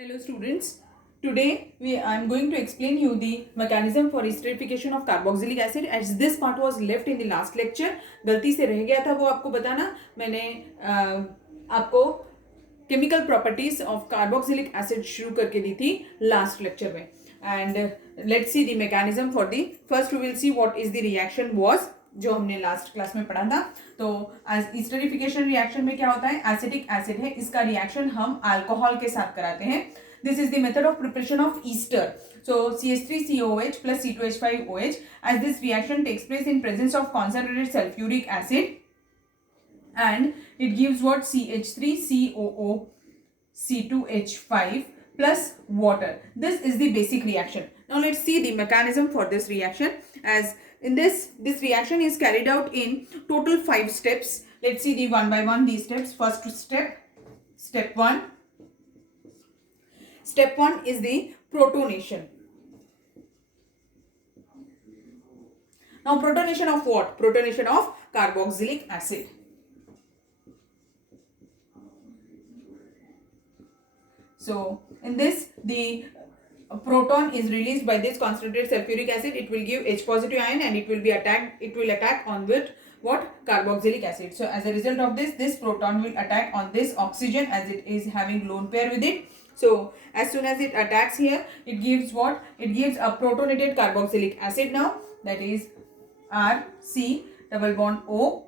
Hello students, today I am going to explain you the mechanism for esterification of carboxylic acid as this part was left in the last lecture. गलती से रह गया था वो आपको बताना. मैंने आपको chemical properties of carboxylic acid शुरू करके दी थी last lecture में. And let's see the mechanism for the first we will see what is the reaction was जो हमने लास्ट क्लास में पढ़ा था. तो एस्टरिफिकेशन रिएक्शन में क्या होता है, एसिटिक एसिड है, इसका रिएक्शन हम अल्कोहल के साथ कराते हैं. This is the method of preparation of Easter. So CH3COOH plus C2H5OH as this reaction takes place in presence of concentrated sulfuric acid and it gives what CH3COO C2H5 plus water. This is the basic reaction. Now let's see the mechanism for this reaction. As in this reaction is carried out in total 5 steps. Let's see the one by one these steps. First step 1. Step 1 is the protonation. Now protonation of what? Protonation of carboxylic acid. So in this the proton is released by this concentrated sulfuric acid. It will give H positive ion and it will attack on with what? Carboxylic acid. So as a result of this proton will attack on this oxygen as it is having lone pair with it. So as soon as it attacks here, it gives what? It gives a protonated carboxylic acid now, that is RC double bond O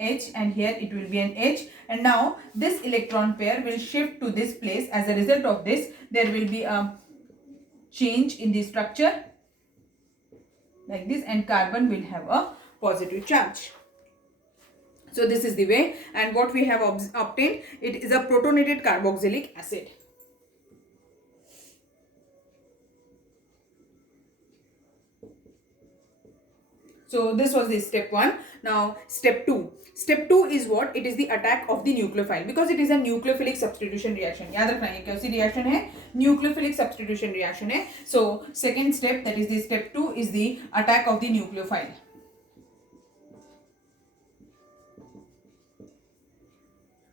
H, and here it will be an H, and now this electron pair will shift to this place. As a result of this, there will be a change in the structure like this, and carbon will have a positive charge. So this is the way, and what we have obtained, it is a protonated carboxylic acid. So this was the step 1. Now step 2. Step 2 is what? It is the attack of the nucleophile because it is a nucleophilic substitution reaction. याद रखना ये कैसी reaction है? Nucleophilic substitution reaction है. So second step, that is the step 2, is the attack of the nucleophile.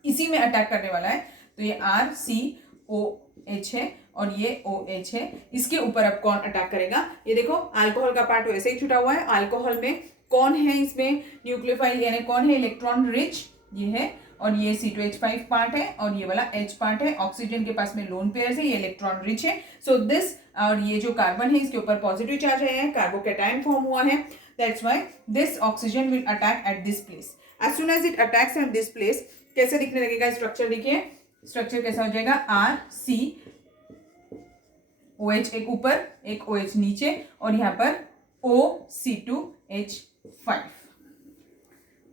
इसी में attack करने वाला है. तो ये RCOH है और ये OH है. इसके ऊपर अब कौन अटैक करेगा? ये देखो अल्कोहल का पार्ट वैसे ही छुटा हुआ है. अल्कोहल में कौन है? इसमें न्यूक्लियोफाइल यानी कौन है? इलेक्ट्रॉन रिच ये है, और ये C2H5 पार्ट है और ये वाला H पार्ट है. ऑक्सीजन के पास में लोन पेयर है, ये इलेक्ट्रॉन रिच है. सो दिस, और ये जो कार्बन है इसके ऊपर पॉजिटिव चार्ज है, कार्बोकैटायन फॉर्म हुआ है. That's why this oxygen will attack at this place. As soon as it attacks at this place, कैसे दिखने लगेगा स्ट्रक्चर? देखिए स्ट्रक्चर कैसा हो जाएगा? RCOH एक ऊपर, एक OH नीचे, और यहाँ पर OC2H5.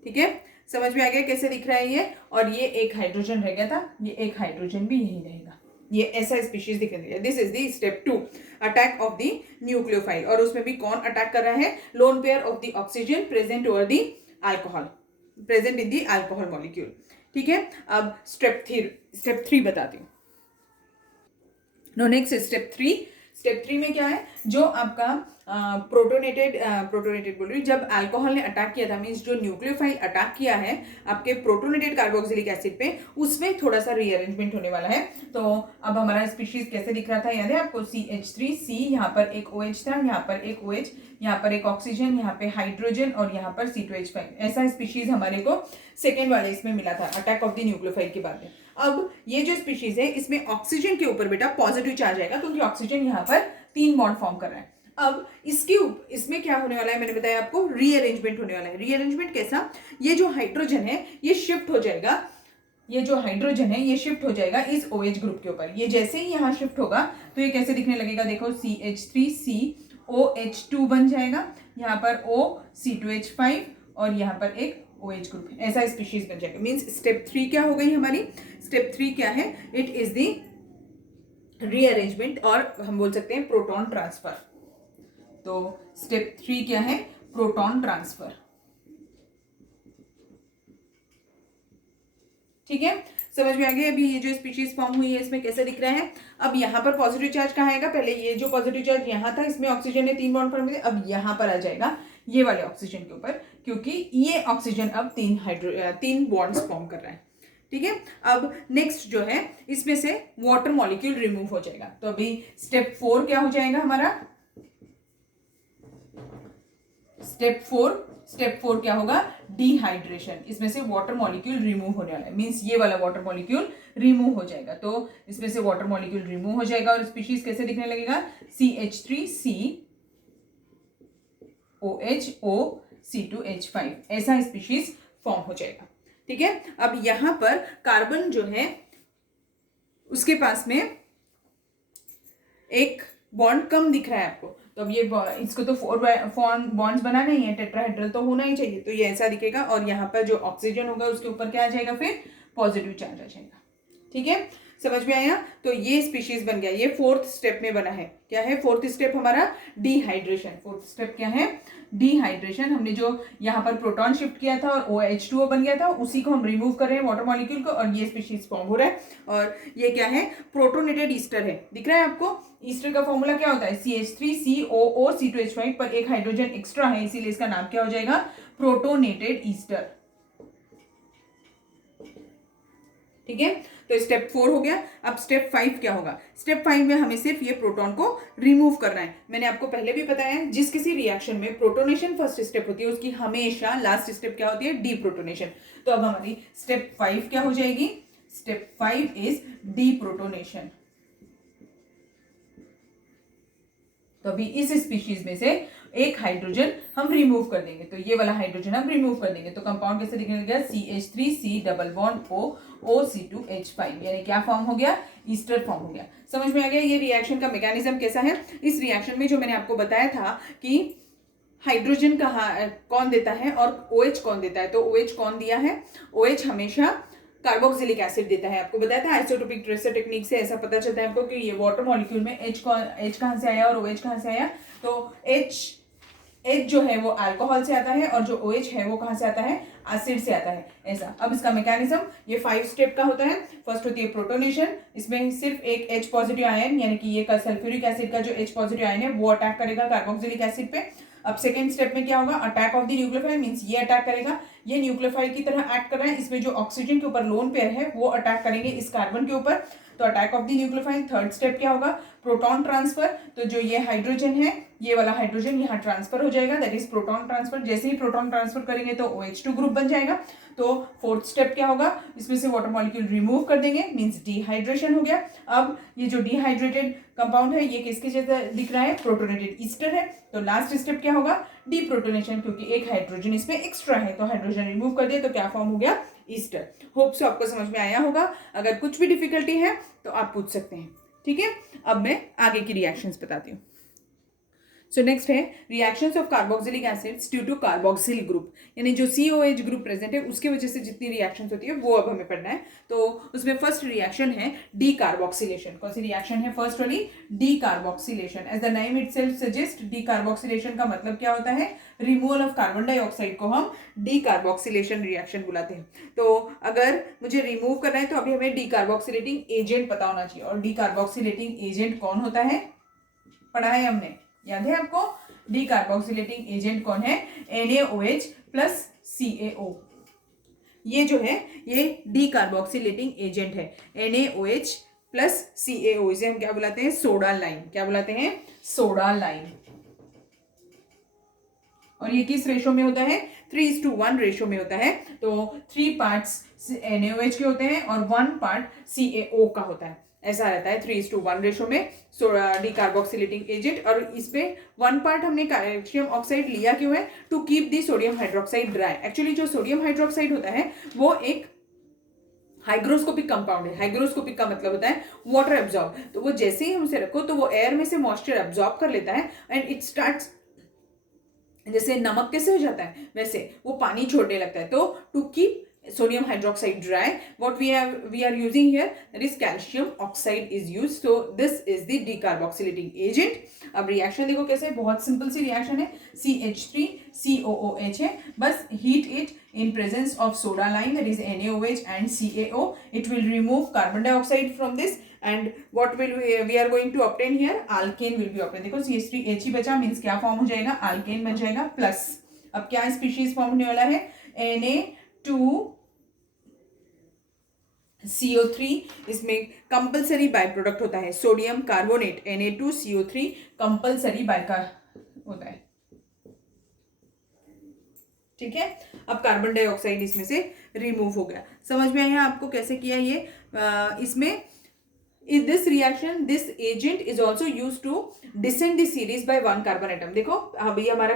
ठीक है, समझ में आ गया कैसे दिख रहा है ये? और ये एक हाइड्रोजन रह गया था, ये एक हाइड्रोजन भी यही रहेगा. ये ऐसा स्पीशीज दिखने लगेगा. This is the step 2, attack of the nucleophile. और उसमें भी कौन अटैक कर रहा है? Lone pair of the oxygen present over the alcohol, present in the alcohol molecule. ठीक है, अब स्टेप 3 बताती हूँ. No next step 3. स्टेप 3 में क्या है? जो आपका प्रोटोनेटेड बोल रही, जब अल्कोहल ने अटैक किया था, मीन्स जो न्यूक्लियोफाइल अटैक किया है आपके प्रोटोनेटेड कार्बोक्सिलिक एसिड पे, उसमें थोड़ा सा रीअरेंजमेंट होने वाला है. तो अब हमारा स्पीशीज कैसे दिख रहा था याद है आपको? CH3C, यहाँ पर एक OH था, यहाँ पर एक OH, यहाँ पर एक ऑक्सीजन, यहाँ पे हाइड्रोजन, और यहाँ पर C2H5. ऐसा स्पीशीज हमारे को सेकेंड वाले इसमें मिला था अटैक ऑफ द न्यूक्लियोफाइल के बाद में. अब ये जो स्पीशीज है इसमें ऑक्सीजन के ऊपर बेटा पॉजिटिव चार्ज आएगा क्योंकि ऑक्सीजन यहाँ पर 3 बॉन्ड फॉर्म कर रहा है. अब इसमें क्या होने वाला है? मैंने बताया आपको रीअरेंजमेंट होने वाला है. रीअरेंजमेंट कैसा? ये जो हाइड्रोजन है ये शिफ्ट हो जाएगा, ये जो हाइड्रोजन है ये शिफ्ट हो जाएगा इस OH ग्रुप के ऊपर. ये जैसे ही यहाँ शिफ्ट होगा तो ये कैसे दिखने लगेगा? देखो CH3COH2 बन जाएगा, यहाँ पर OC2H5 और यहाँ पर एक OH ग्रुप. ऐसा स्पीशीज बन जाएगा. मीन्स स्टेप 3 क्या हो गई हमारी? स्टेप 3 क्या है? इट इज द रीअरेंजमेंट, और हम बोल सकते हैं प्रोटॉन ट्रांसफर. तो स्टेप 3 क्या है? Proton transfer. ठीक है, समझ में आ गया? अभी ये जो स्पीशीज फॉर्म हुई है इसमें कैसे दिख रहा है? अब यहाँ पर पॉजिटिव चार्ज कहाँ आएगा? पहले ये जो पॉजिटिव चार्ज यहाँ था, इसमें ऑक्सीजन ने 3 बॉन्ड फॉर्म किए, अब यहाँ पर आ जाएगा ये वाले ऑक्सीजन के ऊपर, क्योंकि ये ऑक्सीजन अब 3 बॉन्ड्स फॉर्म कर रहा है. ठीक है। अब नेक्स्ट जो है इसमें से वाटर मॉलिक्यूल रिमूव हो जाएगा। तो अभी स्टेप 4 क्या हो जाएगा हमारा, स्टेप फोर क्या होगा, डिहाइड्रेशन। इसमें से वाटर मॉलिक्यूल रिमूव होने वाला है, मींस ये वाला वाटर मॉलिक्यूल रिमूव हो जाएगा। तो इसमें से वाटर मॉलिक्यूल रिमूव हो जाएगा और स्पीशीज कैसे दिखने लगेगा, CH3COHO C2H5 ऐसा स्पीशीज फॉर्म हो जाएगा। ठीक है। अब यहां पर कार्बन जो है उसके पास में एक बॉन्ड कम दिख रहा है आपको, तो अब ये इसको तो 4 बॉन्ड्स बनाने ही है, टेट्राहेड्रल तो होना ही चाहिए, तो ये ऐसा दिखेगा और यहाँ पर जो ऑक्सीजन होगा उसके ऊपर क्या आ जाएगा, फिर पॉजिटिव चार्ज आ जाएगा। ठीक है, समझ में आया। तो ये स्पीशीज बन गया, ये 4th स्टेप में बना है। क्या है 4th स्टेप हमारा, डिहाइड्रेशन। 4th स्टेप क्या है, डिहाइड्रेशन। हमने जो यहाँ पर प्रोटॉन शिफ्ट किया था और OH2O बन गया था, उसी को हम रिमूव कर रहे हैं वाटर मॉलिक्यूल को, और ये स्पीशीज फॉर्म हो रहा है। और ये क्या है, प्रोटोनेटेड ईस्टर है, दिख रहा है आपको। ईस्टर का फॉर्मूला क्या होता है, CH3COO C2H5 पर एक हाइड्रोजन एक्स्ट्रा है, इसीलिए इसका नाम क्या हो जाएगा, प्रोटोनेटेड ईस्टर। ठीक है, तो स्टेप 4 हो गया। अब स्टेप 5 क्या होगा, स्टेप 5 में हमें सिर्फ ये प्रोटॉन को रिमूव करना है। मैंने आपको पहले भी बताया, जिस किसी रिएक्शन में प्रोटोनेशन फर्स्ट स्टेप होती है, उसकी हमेशा लास्ट स्टेप क्या होती है, डीप्रोटोनेशन। तो अब हमारी स्टेप 5 क्या हो जाएगी, स्टेप 5 इज डीप्रोटोनेशन। तो अभी इस स्पीशीज में से एक हाइड्रोजन हम रिमूव कर देंगे, तो ये वाला हाइड्रोजन हम रिमूव कर देंगे, तो कंपाउंड कैसे दिखने लग गया, CH3C double bond O C2H5, यानी क्या फॉर्म हो गया, ईस्टर फॉर्म हो गया। समझ में आ गया ये रिएक्शन का मैकेनिज्म कैसा है। इस रिएक्शन में जो मैंने आपको बताया था कि हाइड्रोजन कौन देता है और OH कौन देता है, तो OH कौन दिया है, OH हमेशा कार्बोक्सिलिक एसिड देता है। आपको बताया था आइसोटोपिक ट्रेसर टेक्निक से ऐसा पता चलता है आपको कि ये वाटर मॉलिक्यूल में H कहां से आया और OH कहां से आया, तो H जो है वो अल्कोहल से आता है और जो OH है वो कहां से आता है, एसिड से आता है, ऐसा। अब इसका मैकेनिज्म ये 5 स्टेप का होता है। फर्स्ट होती है प्रोटोनेशन, इसमें सिर्फ एक H पॉजिटिव आयन यानी कि ये सल्फ्यूरिक एसिड का जो H पॉजिटिव आयन है वो अटैक करेगा कार्बोक्सिलिक एसिड पे। अब सेकेंड स्टेप में क्या होगा, attack of the nucleophile, means ये अटैक करेगा, ये न्यूक्लियोफाइल की तरह एक्ट कर रहा है, इसमें जो ऑक्सीजन के ऊपर लोन पेयर है वो अटैक करेंगे इस कार्बन के ऊपर, तो attack of the nucleophile. Third step क्या होगा, प्रोटॉन ट्रांसफर, तो जो ये हाइड्रोजन है ये वाला हाइड्रोजन यहाँ ट्रांसफर हो जाएगा, दैट इज प्रोटॉन ट्रांसफर। जैसे ही प्रोटॉन ट्रांसफर करेंगे तो OH2 ग्रुप बन जाएगा। तो फोर्थ स्टेप क्या होगा, इसमें से वाटर मॉलिक्यूल रिमूव कर देंगे, मींस डिहाइड्रेशन हो गया। अब ये जो डिहाइड्रेटेड कंपाउंड है ये किसके जैसा दिख रहा है, प्रोटोनेटेड ईस्टर है। तो लास्ट स्टेप क्या होगा, डीप्रोटोनेशन, क्योंकि एक हाइड्रोजन इसमें एक्स्ट्रा है, तो हाइड्रोजन रिमूव कर दिया तो क्या फॉर्म हो गया, ईस्टर। होप सो आपको समझ में आया होगा। अगर कुछ भी डिफिकल्टी है तो आप पूछ सकते हैं। ठीक है, अब मैं आगे की रिएक्शंस बताती हूँ। सो नेक्स्ट है reactions of carboxylic acids due to carboxyl group, यानी जो COH ग्रुप प्रेजेंट है उसकी वजह से जितनी रिएक्शंस होती है वो अब हमें पढ़ना है। तो उसमें फर्स्ट रिएक्शन है डीकार्बोक्सिलेशन। कौन सी रिएक्शन है, फर्स्ट वाली decarboxylation. As the name itself suggest, decarboxylation का मतलब क्या होता है, रिमूवल ऑफ कार्बन डाइऑक्साइड को हम डीकार्बोक्सिलेशन रिएक्शन बुलाते हैं। तो अगर मुझे रिमूव करना है तो अभी हमें डीकार्बोक्सिलेटिंग एजेंट पता होना चाहिए, और डीकार्बोक्सिलेटिंग एजेंट कौन होता है, पढ़ा है हमने, याद है आपको, डीकार्बोक्सिलेटिंग एजेंट कौन है, NaOH प्लस CaO। ये जो है ये डीकार्बोक्सिलेटिंग एजेंट है, NaOH प्लस CaO। इसे हम क्या बुलाते हैं, सोडा लाइम। क्या बुलाते हैं, सोडा लाइम। और ये किस रेशो में होता है, 3:1 रेशो में होता है। तो 3 पार्ट्स NaOH के होते हैं और 1 पार्ट CaO का होता है, ऐसा रहता है 3:1 रेशो में डीकार्बोक्सिलेटिंग एजेंट। और इसमें 1 पार्ट हमने कैल्शियम ऑक्साइड लिया क्यों है, to keep the sodium hydroxide dry. Actually जो सोडियम हाइड्रोक्साइड होता है वो एक हाइग्रोस्कोपिक कंपाउंड है। हाइग्रोस्कोपिक का मतलब होता है वाटर एब्जॉर्ब, तो वो जैसे ही हम उसे रखो तो वो एयर में से मॉइस्चर एब्जॉर्ब कर लेता है एंड इट स्टार्ट्स, जैसे नमक कैसे हो जाता है वैसे वो पानी छोड़ने लगता है। तो to keep sodium hydroxide dry, what we are using here, that is calcium oxide is used. So this is the decarboxylating agent. अब रिएक्शन देखो कैसे, बहुत सिंपल सी रिएक्शन है, CH3COOH है, बस heat it in presence of soda lime, that is NaOH and CaO. It will remove carbon dioxide from this and what will we are going to obtain here, alkane will be obtained। देखो CH3H ही बचा, means क्या form हो जाएगा, alkane बन जाएगा plus. अब क्या species form होने वाला है, Na2 CO3 इसमें कंपलसरी बाय प्रोडक्ट होता है, sodium carbonate Na2CO3 compulsory bye का होता है, ठीक है। अब कार्बन डाइऑक्साइड इसमें से रिमूव हो गया। समझ में आया आपको कैसे किया ये? इसमें in this reaction this agent is also used to descend the series by one carbon atom। देखो अभी हमारा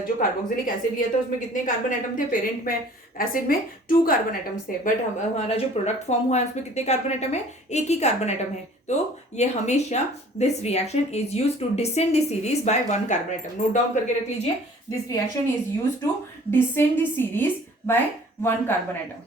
जो कार्बोक्सिलिक एसिड लिया था उसमें कितने कार्बन एटम थे? पेरेंट में एसिड में 2 कार्बन एटम्स थे, बट हमारा जो प्रोडक्ट फॉर्म हुआ है उसमें कितने कार्बन एटम है? एक ही कार्बन एटम है। तो ये हमेशा this reaction is use to descend the series by one carbon atom. Note down करके रख लीजिए, this reaction is use to descend the series by one carbon atom,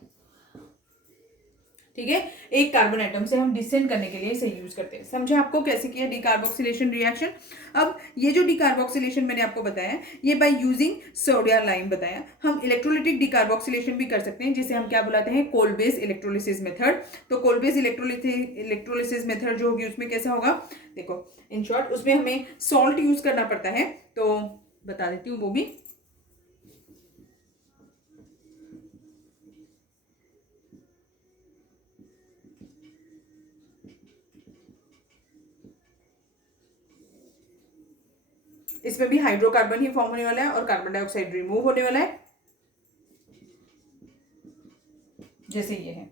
ठीक है। एक कार्बन एटम से हम डिसेंड करने के लिए इसे यूज करते हैं। समझे आपको कैसे किया डिकार्बोक्सिलेशन रिएक्शन? अब ये जो डिकार्बोक्सिलेशन मैंने आपको बताया, ये बाय यूजिंग सोडियम लाइम बताया। हम इलेक्ट्रोलिटिक डिकार्बोक्सिलेशन भी कर सकते हैं, जिसे हम क्या बुलाते हैं? Kolbe's electrolysis method. तो कोल बेस इलेक्ट्रोलिसिस मेथड जो होगी उसमें कैसा होगा? देखो इन शॉर्ट उसमें हमें सॉल्ट यूज करना पड़ता है, तो बता देती हूँ वो भी। इसमें भी हाइड्रोकार्बन ही फॉर्म होने वाला है और कार्बन डाइऑक्साइड रिमूव होने वाला है, जैसे ये है।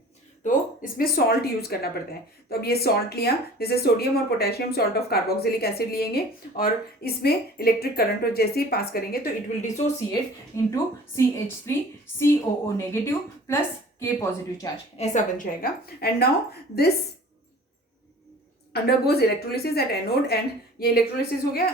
तो इसमें सॉल्ट यूज करना पड़ता है। तो अब ये सॉल्ट लिया, जैसे सोडियम और potassium salt of carboxylic acid लिएंगे और इसमें इलेक्ट्रिक करंट जैसे ही पास करेंगे तो it will dissociate into CH3COO negative plus K positive charge, ऐसा बन जाएगा। And now this undergoes electrolysis at anode, and ये इलेक्ट्रोलिसिस हो गया।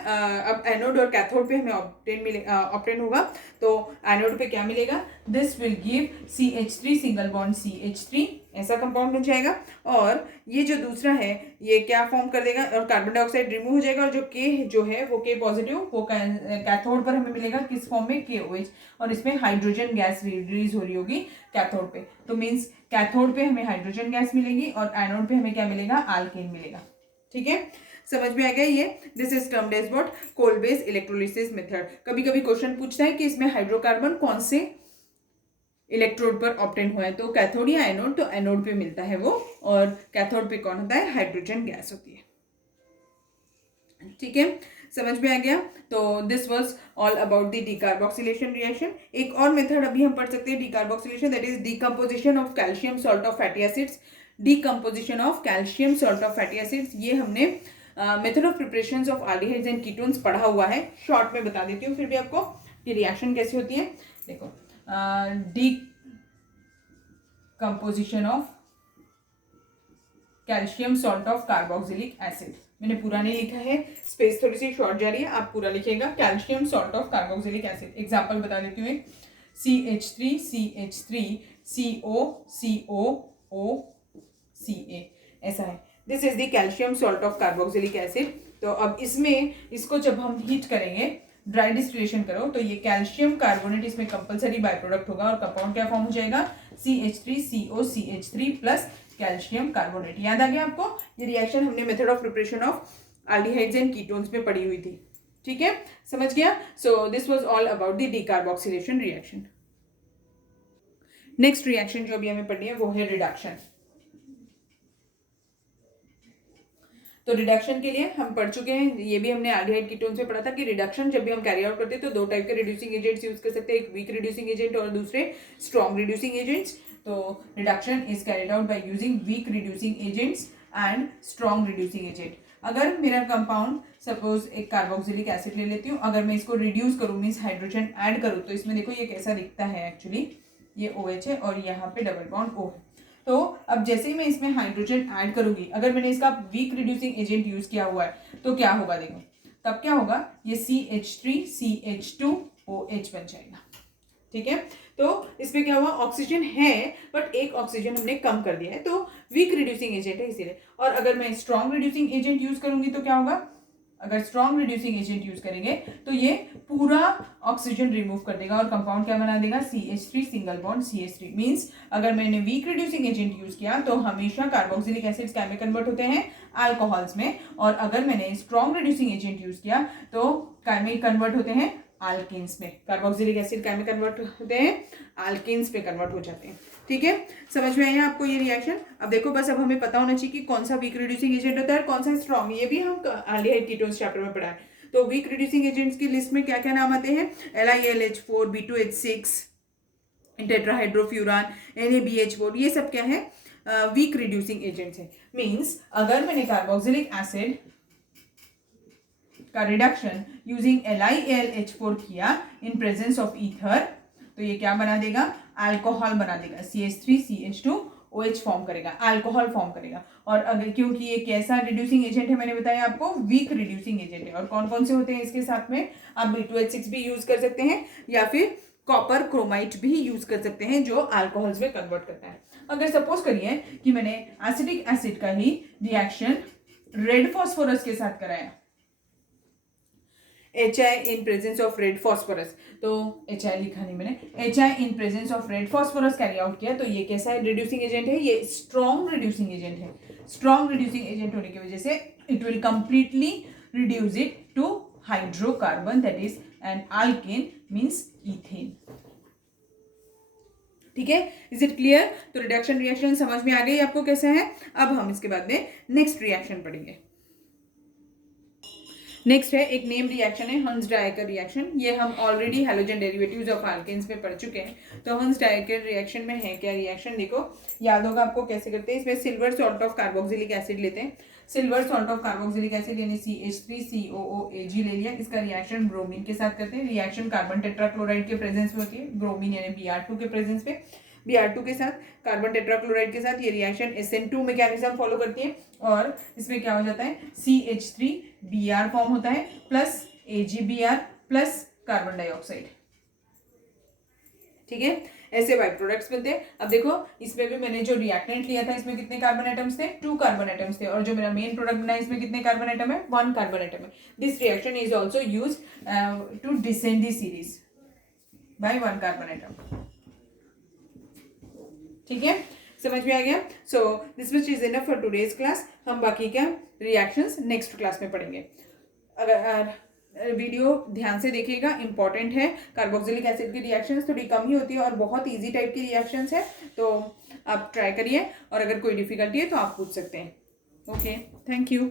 अब एनोड और कैथोड पे हमें ऑब्टेन होगा। तो एनोड पे क्या मिलेगा? This will give CH3 single bond CH3, ऐसा कंपाउंड बन जाएगा। और ये जो दूसरा है ये क्या फॉर्म कर देगा? और कार्बन डाइऑक्साइड रिमूव हो जाएगा, और जो K जो है वो K पॉजिटिव वो कैथोड पर हमें मिलेगा किस फॉर्म में? KOH, और इसमें हाइड्रोजन गैस रिलीज हो रही होगी कैथोड पे। तो मीन्स कैथोड पे हमें हाइड्रोजन गैस मिलेगी और एनोड पे हमें क्या मिलेगा? अल्केन मिलेगा, ठीक है। समझ में आ गया ये? This is termed as what? Kolbe's electrolysis method. कभी कभी क्वेश्चन पूछता है कि इसमें हाइड्रोकार्बन कौन से इलेक्ट्रोड पर ऑब्टेन हुआ है, तो कैथोड या एनोड? तो एनोड पे मिलता है वो, और कैथोड पे कौन होता है? हाइड्रोजन गैस होती है, ठीक है। समझ में आ गया? तो this was all about the decarboxylation reaction. एक और मेथड अभी हम पढ़ सकते हैं decarboxylation, that is decomposition of calcium salt of fatty acids. Decomposition of calcium salt of fatty acids, ये हमने method of preparation of aldehydes and ketones पढ़ा हुआ है। शॉर्ट में बता देती हूँ फिर भी आपको कि रिएक्शन कैसी होती है। देखो decomposition of calcium salt of carboxylic acid, मैंने पूरा नहीं लिखा है, स्पेस थोड़ी सी शॉर्ट जा रही है, आप पूरा लिखिएगा। Calcium salt of carboxylic acid, example बता देती हूँ। CH3CH3COCOOCA, ऐसा है। This is the calcium salt of carboxylic acid. तो अब इसको जब हम हीट करेंगे, ड्राई डिस्टिलेशन करो, तो ये कैल्शियम कार्बोनेट इसमें कंपलसरी बाय प्रोडक्ट होगा और कंपाउंड क्या फॉर्म हो जाएगा? CH3COCH3 plus calcium carbonate. याद आ गया आपको? ये रिएक्शन हमने method of preparation of aldehydes and ketones में पढ़ी हुई थी, ठीक है। समझ गया? So this was all about the decarboxylation reaction. Next reaction जो अभी हमें पढ़नी है वो है रिडक्शन। तो रिडक्शन के लिए हम पढ़ चुके हैं, ये भी हमने एल्डिहाइड कीटोन्स में पढ़ा था कि रिडक्शन जब भी हम कैरी आउट करते हैं तो दो टाइप के रिड्यूसिंग एजेंट्स यूज कर सकते हैं, एक वीक रिड्यूसिंग एजेंट और दूसरे स्ट्रॉन्ग रिड्यूसिंग एजेंट्स। तो reduction is carried out by using weak reducing agents and strong reducing agent. अगर मेरा कंपाउंड सपोज एक कार्बोक्सिलिक एसिड ले लेती हूँ, अगर मैं इसको रिड्यूस करूँ मीन्स हाइड्रोजन ऐड करूँ, तो इसमें देखो ये कैसा दिखता है एक्चुअली, ये OH है और यहाँ पे डबल बॉन्ड O है। तो अब जैसे ही मैं इसमें हाइड्रोजन ऐड करूंगी, अगर मैंने इसका वीक रिड्यूसिंग एजेंट यूज किया हुआ है तो क्या होगा? देखो तब क्या होगा? ये CH3CH2OH बन जाएगा, ठीक है। तो इसमें क्या हुआ? ऑक्सीजन है बट एक ऑक्सीजन हमने कम कर दिया है, तो वीक रिड्यूसिंग एजेंट है इसीलिए। और अगर मैं स्ट्रॉन्ग रिड्यूसिंग एजेंट यूज करूंगी तो क्या होगा? अगर स्ट्रॉन्ग रिड्यूसिंग एजेंट यूज करेंगे तो ये पूरा ऑक्सीजन रिमूव कर देगा और कंपाउंड क्या बना देगा? CH3 single bond CH3। Means अगर मैंने वीक रिड्यूसिंग एजेंट यूज किया तो हमेशा कार्बोक्सिलिक एसिड्स क्या में कन्वर्ट होते हैं? अल्कोहल्स में, और अगर मैंने स्ट्रॉन्ग रिड्यूसिंग एजेंट यूज किया तो क्या में कन्वर्ट होते हैं? अल्केन्स में। कार्बोक्सिलिक एसिड क्या में कन्वर्ट होते हैं? अल्केन्स में कन्वर्ट हो जाते हैं, ठीक है, समझ में आया आपको ये रिएक्शन? अब देखो बस अब हमें पता होना चाहिए कि कौन सा वीक रिड्यूसिंग एजेंट होता है और कौन सा स्ट्रॉन्ग, ये भी हम एल्डिहाइड कीटोन्स चैप्टर में पढ़ा है। तो वीक रिड्यूसिंग एजेंट्स की लिस्ट में क्या क्या नाम आते हैं? LiAlH4, B2H6, टेट्राहाइड्रोफ्यूरान, NaBH4, ये सब क्या है? वीक रिड्यूसिंग एजेंट्स है। मीन्स अगर मैंने कार्बोक्सिलिक एसिड का रिडक्शन यूजिंग LiAlH4 किया इन प्रेजेंस ऑफ ईथर, तो ये क्या बना देगा? अल्कोहल बना देगा, CH3CH2OH फॉर्म करेगा, अल्कोहल फॉर्म करेगा। और अगर क्योंकि ये कैसा रिड्यूसिंग एजेंट है, मैंने बताया आपको वीक रिड्यूसिंग एजेंट है। और कौन कौन से होते हैं इसके साथ में? आप B2H6 भी यूज कर सकते हैं या फिर कॉपर क्रोमाइट भी यूज कर सकते हैं जो अल्कोहल्स में कन्वर्ट करता है। अगर सपोज करिए कि मैंने एसिटिक एसिड का ही रिएक्शन रेड फॉस्फोरस के साथ कराया, HI in presence of red phosphorus, तो HI लिखा नहीं मैंने, HI in presence of red phosphorus carry out किया, तो ये कैसा है रिड्यूसिंग एजेंट है? ये स्ट्रॉन्ग रिड्यूसिंग एजेंट है। स्ट्रॉन्ग रिड्यूसिंग एजेंट होने की वजह से it will completely reduce it to hydrocarbon, that is an alkane, means ethane. ठीक है, इज इट क्लियर? तो रिडक्शन रिएक्शन समझ में आ गई आपको कैसा है? अब हम इसके बाद में नेक्स्ट रिएक्शन पढ़ेंगे। नेक्स्ट है एक नेम रिएक्शन है हंस डायकर रिएक्शन। ये हम already halogen derivatives of alkanes में पढ़ चुके हैं। तो हंस डायकर रिएक्शन में है क्या रिएक्शन? देखो याद होगा आपको कैसे करते हैं। इसमें silver salt of carboxylic acid लेते हैं, silver salt of carboxylic acid यानी CH3COOAg ले लिया। इसका रिएक्शन ब्रोमीन के साथ करते हैं। रिएक्शन कार्बन टेट्राक्लोराइड के प्रेजेंस में होती है, ब्रोमीन यानी Br2 के प्रेजेंस पे। Br2 के साथ कार्बन टेट्राक्लोराइड के साथ ये रिएक्शन SN2 मैकेनिज्म फॉलो करती है और इसमें क्या हो जाता है? CH3Br फॉर्म होता है plus AgBr plus carbon dioxide. ठीक है, ऐसे बाई प्रोडक्ट्स मिलते हैं। अब देखो इसमें भी मैंने जो रिएक्टेंट लिया था इसमें कितने कार्बन एटम्स थे? 2 कार्बन एटम्स थे। और जो मेरा मेन प्रोडक्ट बना है इसमें कितने कार्बन एटम है? 1 कार्बन एटम है। This reaction is also use to descend the series by 1 carbon atom. ठीक है, समझ में आ गया? So this much is enough for today's class. हम बाकी क्या रिएक्शंस नेक्स्ट क्लास में पढ़ेंगे। अगर वीडियो ध्यान से देखिएगा, इंपॉर्टेंट है। कार्बोक्सिलिक एसिड की रिएक्शंस थोड़ी कम ही होती है और बहुत इजी टाइप की रिएक्शंस है, तो आप ट्राई करिए और अगर कोई डिफिकल्टी है तो आप पूछ सकते हैं। Okay, thank you.